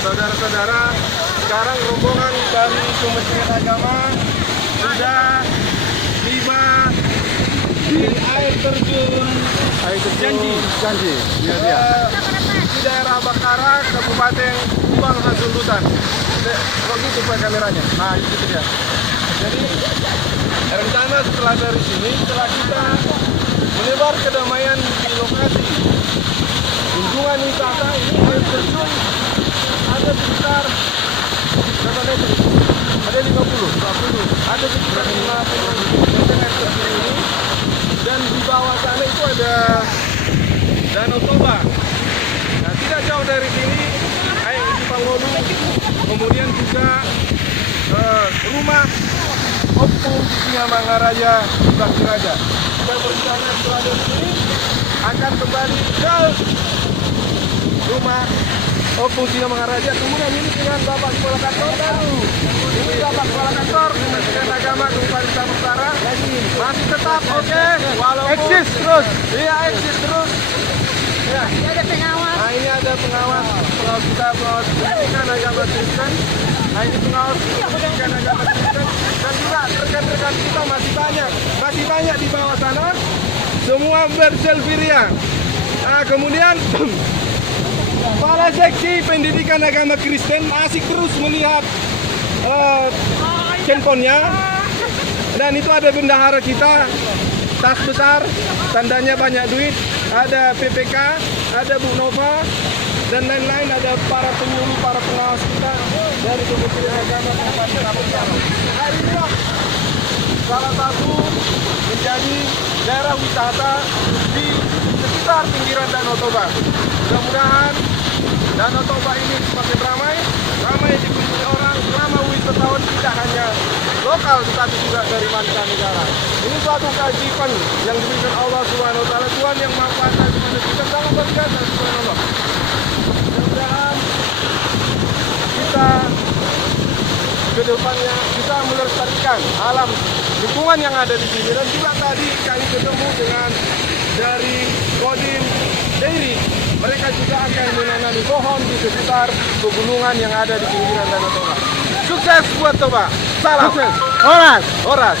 Saudara-saudara, sekarang rombongan dari Kementerian Agama sudah tiba di air terjun Janji di daerah Bakara, Kabupaten Subang Hasundutan. Kok gitu Pak kameranya? Nah itu dia. Jadi rencana setelah dari sini, setelah kita menebar kedamaian di lokasi kunjungan wisata ini, air terjun ada sekitar berapa meter? Ada 50, ada sekitar 50 meter air terjun ini, dan di bawah sana itu ada Danau Toba. Nah, tidak jauh dari sini air di Pangolu, kemudian juga rumah Opung Singamangaraja Bakti Raja. Kita berencana setelah dari sini akan kembali ke rumah Opung Singamangaraja. Kemudian ini dengan Bapak Kepala Kantor baru. Ini Bapak Kepala Kantor Kementerian Agama Kabupaten Sumatera Utara masih tetap oke, walaupun eksis terus. Iya, eksis terus. Ya. Ini ada pengawas. Nah, ini ada pengawas kita, pengawas pendidikan agama Kristen. Nah, ini pengawas pendidikan agama Kristen, dan juga rekan-rekan kita masih banyak di bawah sana, semua berselfiria. Nah, kemudian para seksi pendidikan agama Kristen asik terus melihat handphonenya, dan itu ada bendahara kita, tas besar, tandanya banyak duit, ada PPK, ada Bu Nova, dan lain-lain, ada para penyuluh, para pengawas kita dari Kementerian Agama Kabupaten Sumatera. Hari ini salah satu menjadi daerah wisata di sekitar pinggiran Danau Toba. Mudah-mudahan Danau Toba ini semakin ramai dikunjungi orang, selama wisatawan tidak hanya lokal tetapi juga dari mancanegara. Ini suatu keajaiban yang diberikan Allah Subhanahu wa taala, Tuhan yang Maha Kuasa kepada kita, sangat luar biasa subhanallah. Mudah-mudahan kita ke depannya bisa melestarikan alam lingkungan yang ada di sini, dan juga tadi kami ketemu dengan dari Kodim Dairy. Mereka juga akan menanami pohon di sekitar pegunungan yang ada di pinggiran Danau Toba. Sukses buat Toba. Salam. Sukses. Horas.